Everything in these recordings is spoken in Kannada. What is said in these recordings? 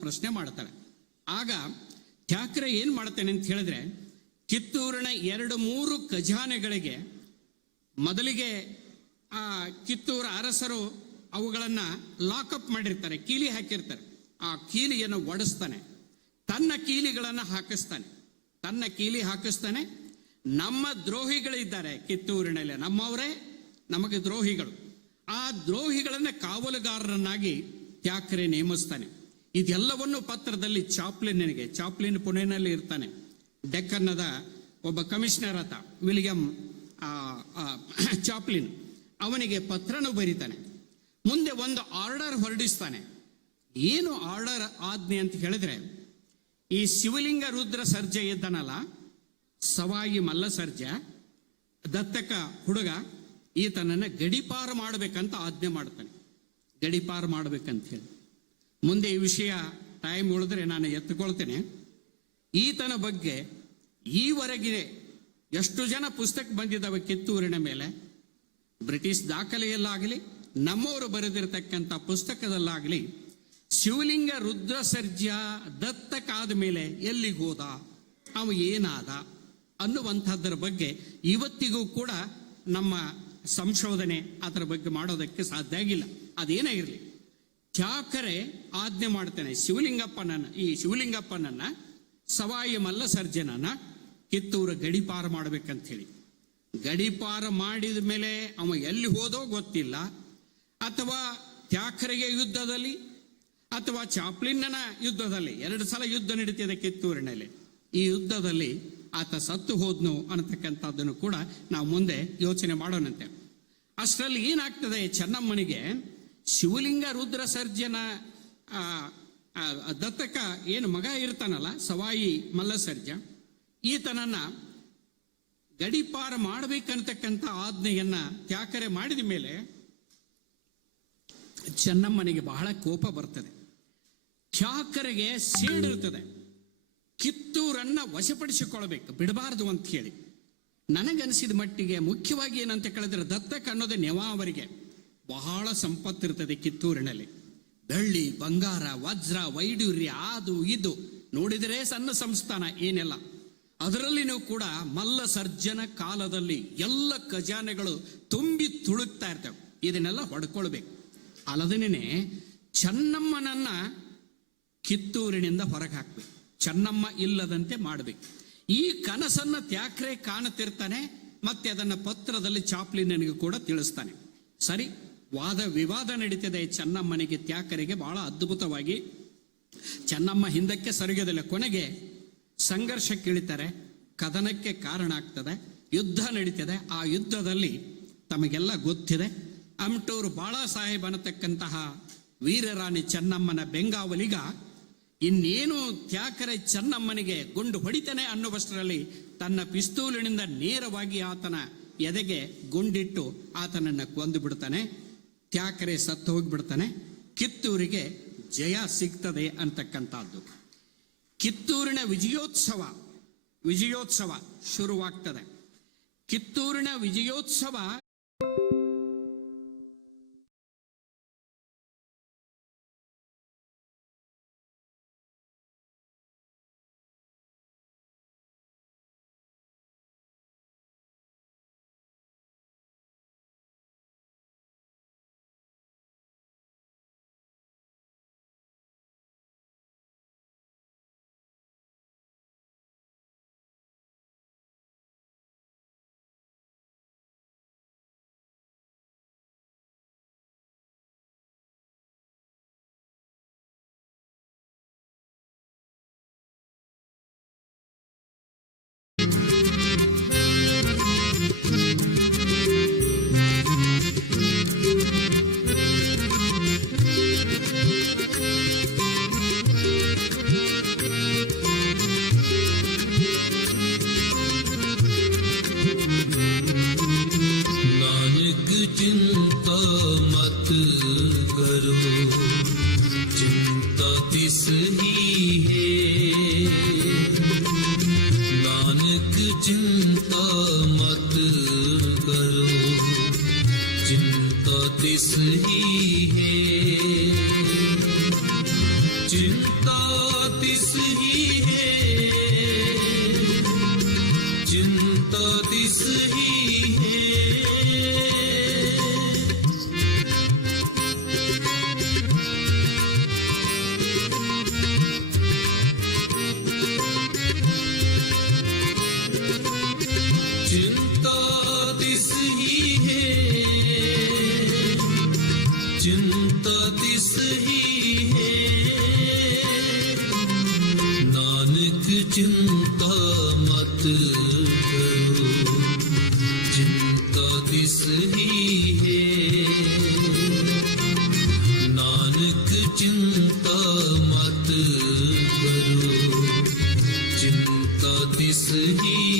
ಪ್ರಶ್ನೆ ಮಾಡ್ತಾಳೆ ಆಗ ಠಾಕ್ರೆ ಏನ್ ಮಾಡ್ತಾನೆ ಅಂತ ಹೇಳಿದ್ರೆ, ಕಿತ್ತೂರಿನ ಎರಡು ಮೂರು ಖಜಾನೆಗಳಿಗೆ ಮೊದಲಿಗೆ ಆ ಕಿತ್ತೂರು ಅರಸರು ಅವುಗಳನ್ನ ಲಾಕಪ್ ಮಾಡಿರ್ತಾರೆ, ಕೀಲಿ ಹಾಕಿರ್ತಾರೆ. ಆ ಕೀಲಿಯನ್ನು ಒಡಿಸ್ತಾನೆ. ತನ್ನ ಕೀಲಿಗಳನ್ನು ಹಾಕಿಸ್ತಾನೆ. ತನ್ನ ಕೀಲಿ ಹಾಕಿಸ್ತಾನೆ. ನಮ್ಮ ದ್ರೋಹಿಗಳಿದ್ದಾರೆ ಕಿತ್ತೂರಿನಲ್ಲಿ. ನಮ್ಮವರೇ ನಮಗೆ ದ್ರೋಹಿಗಳು. ಆ ದ್ರೋಹಿಗಳನ್ನ ಕಾವಲುಗಾರರನ್ನಾಗಿ ತ್ಯಾಕ್ರೆ ನೇಮಿಸ್ತಾನೆ. ಇದೆಲ್ಲವನ್ನು ಪತ್ರದಲ್ಲಿ ಚಾಪ್ಲಿನ್ ಚಾಪ್ಲಿನ್ನಿಗೆ ಚಾಪ್ಲಿನ್ ಪುಣೆನಲ್ಲಿ ಇರ್ತಾನೆ. ಡೆಕ್ಕನ್ನದ ಒಬ್ಬ ಕಮಿಷನರ್ ಆತ, ವಿಲಿಯಂ ಚಾಪ್ಲಿನ್. ಅವನಿಗೆ ಪತ್ರನೂ ಬರೀತಾನೆ. ಮುಂದೆ ಒಂದು ಆರ್ಡರ್ ಹೊರಡಿಸ್ತಾನೆ. ಏನು ಆರ್ಡರ್ ಆಜ್ಞೆ ಅಂತ ಹೇಳಿದ್ರೆ, ಈ ಶಿವಲಿಂಗ ರುದ್ರ ಸರ್ಜೆ ಇದ್ದಾನಲ್ಲ, ಸವಾಯಿ ಮಲ್ಲ ಸರ್ಜ, ದತ್ತಕ ಹುಡುಗ, ಈತನನ್ನ ಗಡಿಪಾರು ಮಾಡಬೇಕಂತ ಆಜ್ಞೆ ಮಾಡ್ತಾನೆ. ಗಡಿಪಾರು ಮಾಡ್ಬೇಕಂತ ಹೇಳಿ. ಮುಂದೆ ಈ ವಿಷಯ ಟೈಮ್ ಉಳಿದ್ರೆ ನಾನು ಎತ್ತುಕೊಳ್ತೇನೆ. ಈತನ ಬಗ್ಗೆ ಈವರೆಗೆ ಎಷ್ಟು ಜನ ಪುಸ್ತಕ ಬಂದಿದ್ದಾವೆ ಕಿತ್ತೂರಿನ ಮೇಲೆ? ಬ್ರಿಟಿಷ್ ದಾಖಲೆಯಲ್ಲಾಗಲಿ, ನಮ್ಮವರು ಬರೆದಿರತಕ್ಕಂಥ ಪುಸ್ತಕದಲ್ಲಾಗಲಿ, ಶಿವಲಿಂಗ ರುದ್ರ ಸರ್ಜ ದತ್ತಕ್ಕಾದ ಮೇಲೆ ಎಲ್ಲಿಗೋದ ಅವ ಏನಾದ ಅನ್ನುವಂಥದ್ದರ ಬಗ್ಗೆ ಇವತ್ತಿಗೂ ಕೂಡ ನಮ್ಮ ಸಂಶೋಧನೆ ಅದರ ಬಗ್ಗೆ ಮಾಡೋದಕ್ಕೆ ಸಾಧ್ಯ ಆಗಿಲ್ಲ. ಅದೇನೇ ಇರಲಿ. ಚಾಕರೆ ಆಜ್ಞೆ ಮಾಡ್ತೇನೆ, ಶಿವಲಿಂಗಪ್ಪನನ್ನ, ಈ ಶಿವಲಿಂಗಪ್ಪನನ್ನ, ಸವಾಯಿ ಮಲ್ಲ ಸರ್ಜನನ ಕಿತ್ತೂರು ಗಡಿಪಾರ ಮಾಡ್ಬೇಕಂತ ಹೇಳಿ ಗಡಿಪಾರ ಮಾಡಿದ ಮೇಲೆ ಅವ ಎಲ್ಲಿ ಹೋದೋ ಗೊತ್ತಿಲ್ಲ. ಅಥವಾ ತ್ಯಾಕರೆಗೆ ಯುದ್ಧದಲ್ಲಿ, ಅಥವಾ ಚಾಪ್ಲಿನ್ನನ ಯುದ್ಧದಲ್ಲಿ, ಎರಡು ಸಲ ಯುದ್ಧ ನಡೀತಿದೆ ಕಿತ್ತೂರಿನಲ್ಲಿ. ಈ ಯುದ್ಧದಲ್ಲಿ ಆತ ಸತ್ತು ಹೋದ್ನು ಅನ್ನತಕ್ಕಂಥದ್ದನ್ನು ಕೂಡ ನಾವು ಮುಂದೆ ಯೋಚನೆ ಮಾಡೋಣಂತೆ. ಅಷ್ಟರಲ್ಲಿ ಏನಾಗ್ತದೆ, ಚೆನ್ನಮ್ಮನಿಗೆ ಶಿವಲಿಂಗ ರುದ್ರ ಸರ್ಜನ ದತ್ತಕ ಏನು ಮಗ ಇರ್ತಾನಲ್ಲ, ಸವಾಯಿ ಮಲ್ಲ ಸರ್ಜ ಈತನನ್ನ ಗಡಿಪಾರ ಮಾಡಬೇಕಂತಕ್ಕಂಥ ಆಜ್ಞೆಯನ್ನ ತ್ಯಾಕರೆ ಮಾಡಿದ ಮೇಲೆ ಚೆನ್ನಮ್ಮನಿಗೆ ಬಹಳ ಕೋಪ ಬರ್ತದೆ. ತ್ಯಾಕರೆಗೆ ಸೇಡಿರ್ತದೆ ಕಿತ್ತೂರನ್ನ ವಶಪಡಿಸಿಕೊಳ್ಬೇಕು ಬಿಡಬಾರದು ಅಂತ ಹೇಳಿ. ನನಗನಿಸಿದ ಮಟ್ಟಿಗೆ ಮುಖ್ಯವಾಗಿ ಏನಂತ ಕೇಳಿದ್ರೆ ದತ್ತಕ ನೆವಾ ನೆವಾವರಿಗೆ ಬಹಳ ಸಂಪತ್ತಿರ್ತದೆ ಕಿತ್ತೂರಿನಲ್ಲಿ. ಬೆಳ್ಳಿ ಬಂಗಾರ, ವಜ್ರ ವೈಡೂರ್ಯ ಅದು ಇದು. ನೋಡಿದರೆ ಸಣ್ಣ ಸಂಸ್ಥಾನ ಏನೆಲ್ಲ? ಅದರಲ್ಲಿನೂ ಕೂಡ ಮಲ್ಲ ಸರ್ಜನ ಕಾಲದಲ್ಲಿ ಎಲ್ಲ ಖಜಾನೆಗಳು ತುಂಬಿ ತುಳುಕ್ತಾ ಇರ್ತವೆ. ಇದನ್ನೆಲ್ಲ ಹೊಡ್ಕೊಳ್ಬೇಕು. ಅಲ್ಲದೇನೆ ಚೆನ್ನಮ್ಮನನ್ನ ಕಿತ್ತೂರಿನಿಂದ ಹೊರಗೆ ಹಾಕ್ಬೇಕು. ಚೆನ್ನಮ್ಮ ಇಲ್ಲದಂತೆ ಮಾಡಬೇಕು. ಈ ಕನಸನ್ನ ತ್ಯಾಕ್ರೆ ಕಾಣುತ್ತಿರ್ತಾನೆ, ಮತ್ತೆ ಅದನ್ನ ಪತ್ರದಲ್ಲಿ ಚಾಪ್ಲಿ ನನಗೆ ಕೂಡ ತಿಳಿಸ್ತಾನೆ. ಸರಿ? ವಾದ ವಿವಾದ ನಡೀತಿದೆ. ಚೆನ್ನಮ್ಮನಿಗೆ ತ್ಯಾಕರಿಗೆ ಬಹಳ ಅದ್ಭುತವಾಗಿ ಚೆನ್ನಮ್ಮ ಹಿಂದಕ್ಕೆ ಸರಿಗೋದಿಲ್ಲ. ಕೊನೆಗೆ ಸಂಘರ್ಷಕ್ಕಿಳಿತಾರೆ ಕದನಕ್ಕೆ ಕಾರಣ ಆಗ್ತದೆ. ಯುದ್ಧ ನಡೀತದೆ. ಆ ಯುದ್ಧದಲ್ಲಿ ತಮಗೆಲ್ಲ ಗೊತ್ತಿದೆ. ಅಮ್ಟೂರು ಬಾಳ ಸಾಹೇಬ್ ಅನ್ನತಕ್ಕಂತಹ ವೀರರಾಣಿ ಚೆನ್ನಮ್ಮನ ಬೆಂಗಾವಲಿಗ ಇನ್ನೇನು ತ್ಯಾಕರೆ ಚೆನ್ನಮ್ಮನಿಗೆ ಗುಂಡು ಹೊಡಿತಾನೆ ಅನ್ನುವಷ್ಟರಲ್ಲಿ ತನ್ನ ಪಿಸ್ತೂಲಿನಿಂದ ನೇರವಾಗಿ ಆತನ ಎದೆಗೆ ಗುಂಡಿಟ್ಟು ಆತನನ್ನು ಕೊಂದು ಬಿಡ್ತಾನೆ ತ್ಯಾಕರೆ ಸತ್ತು ಹೋಗಿಬಿಡ್ತಾನೆ. ಕಿತ್ತೂರಿಗೆ ಜಯ ಸಿಗ್ತದೆ ಅಂತಕ್ಕಂಥದ್ದು. ಕಿತ್ತೂರಿನ ವಿಜಯೋತ್ಸವ ವಿಜಯೋತ್ಸವ ಶುರುವಾಗ್ತದೆ. ಕಿತ್ತೂರಿನ ವಿಜಯೋತ್ಸವ ਜਿਸ ਦੀ ਹੈ। ਨਾਨਕ, ਚਿੰਤਾ ਮਤ ਕਰੋ। ਚਿੰਤਾ ਤਿਸ ਹੀ ਹੈ। ਚਿੰਤਾ ਤਿਸ ਹੀ ਹੈ। ਚਿੰਤਾ ਤਿਸ ਚਿੰਤਾ ਮਤ ਕਰੋ ਚਿੰਤਾ ਤਿਸ ਹੀ ਹੈ ਨਾਨਕ ਚਿੰਤਾ ਮਤ ਕਰੋ ਚਿੰਤਾ ਤਿਸ ਹੀ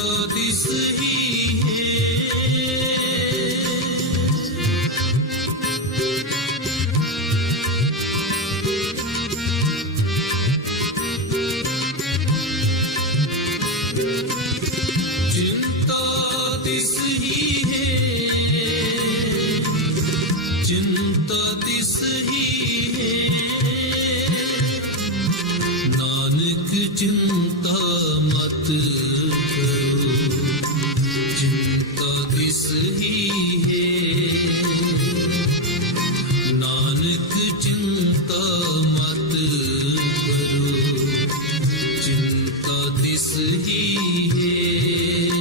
चिंता तिस ही है चिंता तिस ही है चिंता तिस ही है नानक चिंता मत करो ही है नानक चिंता मत करो चिंता तिस ही है